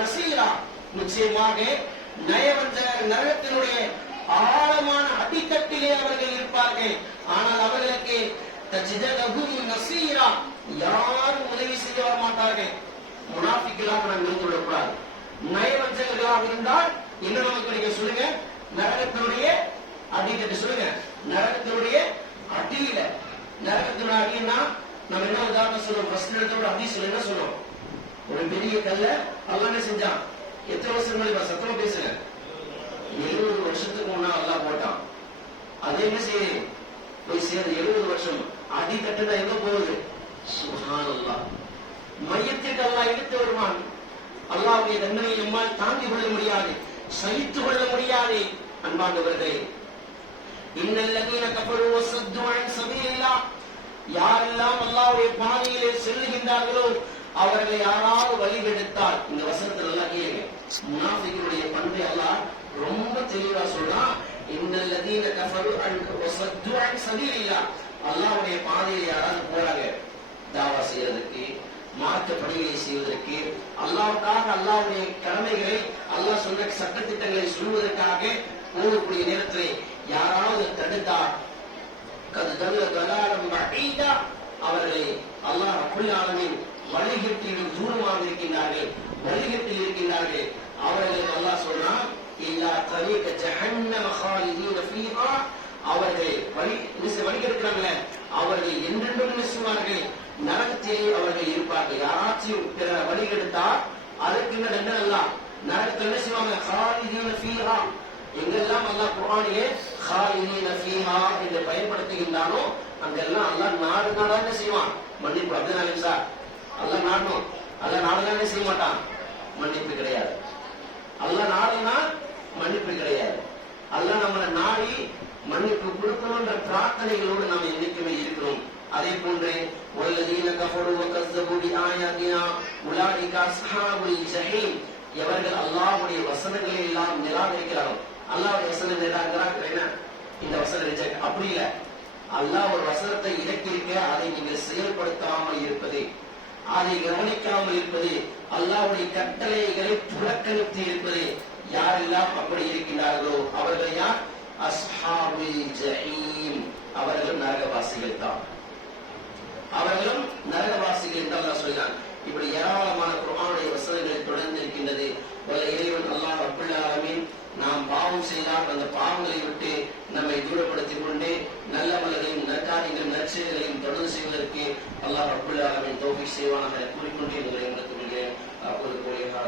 நசீரா, நிச்சயமாக நயவஞ்சகர் நரகத்தினுடைய ஆழமான அடித்தட்டிலே அவர்கள் இருப்பார்கள். ஆனால் அவர்களுக்கு நசீரா, யாரும் உதவி செய்ய வர மாட்டார்கள். முனாஃபிக்களாக நாம் இருந்து விடக்கூடாது. நயவஞ்சகர்களாக இருந்தால் என்ன நமக்கு நீங்க சொல்லுங்க, நரகத்தினுடைய அடித்தட்டு சொல்லுங்க, நரகத்தினுடைய அடியில, நரகத்தினுடைய அடின்னா நம்ம என்ன உதாரணம் சொல்றோம், ஃபர்ஸ்ட் இடத்தோட அடி சொல்ல என்ன சொல்றோம், ஒரு பெரிய கல்ல அல்லாஹ் என்ன செஞ்சான், எத்தனை வருஷம் சத்தமா பேசுங்க, 70 வருஷத்துக்கு முன்னா அல்லாஹ் போட்டான். அதே என்ன செய்யுது, போய் சேர்ந்து 70 வருஷம் அடித்தட்டுனா எங்க போகுது, சுப்ஹானல்லாஹ். மையத்திற்கு அல்லாஹ் இழுத்து வருவான். அல்லாஹ்வுடைய தண்டனையை நம்மால் தாங்கிக் கொள்ள முடியாது, சகித்துக் கொள்ள முடியாது. அன்பானவர்களே, இன்னல்லதீன கஃபரு வஸத்து அன் சபீலில்லாஹ், யாரெல்லாம் அல்லாஹ்வுடைய பாதையிலே செல்லுகின்றார்களோ அவர்களை யாராவது வழிகெடுத்தால், இந்த வசனத்தில் எல்லாம் கேளுங்க, முனாஃபிக்குடைய பண்பை அல்லாஹ் ரொம்ப தெளிவா சொல்றான். இன்னல்லதீன கஃபரு வஸத்து அன் சபீலில்லாஹ், அல்லாஹ்வுடைய பாதையில யாராவது போறாங்க, தாவா செய்யறதுக்கு, மார்க்க பணிகளை செய்வதற்கு, அல்லாஹ்வுக்காக அல்லாஹ்வுடைய கடமைகளை, அல்லாஹ் சொன்ன சட்டத்திட்டங்களை சொல்வதற்காக போகக்கூடிய நேரத்தில் யாராவது தடுத்தார், அவர்களை அல்லாஹ் ரப்பல் ஆலமீன் வழிகட்டிலும் தூரமாக இருக்கின்றார்கள், வழிகட்டில் இருக்கின்றார்கள். அவர்கள் அல்லாஹ் சொல்றான், இல்லா தரீக ஜஹன்னம ஹாலிதீன ஃபீஹா, அவர்கள் வழிகெடுக்கிறாங்களே அவர்கள் என்றென்றும் நினைச்சுவார்கள், நரகத்திலே அவர்கள் இருப்பார்கள். யாராச்சும் பிற வழிகெடுத்தால் அதற்கு என்ன தண்டனை, எல்லாம் நரகத்தில் என்ன செய்வாங்க, ஹாலிதீன ஃபீஹா. எங்கெல்லாம் அல்லாஹ் குர்ஆனிலே ஹாலிதீன ஃபீஹா என்று பயன்படுத்துகின்றானோ அங்கெல்லாம் அல்லாஹ் நாடு நாடா என்ன செய்வான், மன்னிப்பு. அப்படிதானே சார், அல்லாஹ் நாடணும், அல்லாஹ் நாடுனா என்ன செய்ய மாட்டான், மன்னிப்பு கிடையாது. அல்லாஹ் நாடுனா மன்னிப்பு கிடையாது. அல்லாஹ் நம்மளை நாடி மன்னிப்பு கொடுக்கணும்ன்ற பிரார்த்தனைகளோடு நாம் என்னைக்குமே இருக்கிறோம். அதே போன்று வல்லதீன கஃபரு வகஸ்ஸபு பிஆயாத்தினா உலாயிக அஸ்ஹாபுல் ஜஹீம், எவர்கள் அல்லாஹ்வுடைய வசனங்களை எல்லாம் நிராகரிக்கிறாரோ, அல்லாஹ்வுடைய வசனம் நிராகரிக்கிறாங்க, இந்த வசனம் ரிஜெக்ட், அப்படி இல்ல, அல்லாஹ் ஒரு வசனத்தை இறக்கியிருக்க அதை நீங்கள் செயல்படுத்தாமல் இருப்பது, அதை கவனிக்காமல் இருப்பது, அல்லாஹ்வுடைய கட்டளைகளை புறக்கணித்து இருப்பது, யாரெல்லாம் அப்படி இருக்கின்றார்களோ அவர்கள் யார், அஸ்ஹாபுல் ஜஹீம், அவர்களும் நரகவாசிகள் தான், அவர்களும் நரகவாசிகள் என்று அல்லாஹ் சொல்கிறான். இப்படி ஏராளமான குர்ஆனுடைய வசனங்களை தொடர்ந்து இருக்கின்றது. வல்ல இறைவன் அல்லாஹ் ரப்பல் ஆலமீன் நாம் பாவம் செய்தால் அந்த பாவங்களை விட்டு நம்மை தூரப்படுத்திக் கொண்டு நல்ல மலரையும் நற்காரியங்களையும் நற்செயல்களையும் தொடர்ந்து செய்வதற்கு அல்லாஹ் ரப்பல் ஆலமீன் தௌஃபீக் செய்வானாக கூறிக்கொண்டு உங்களை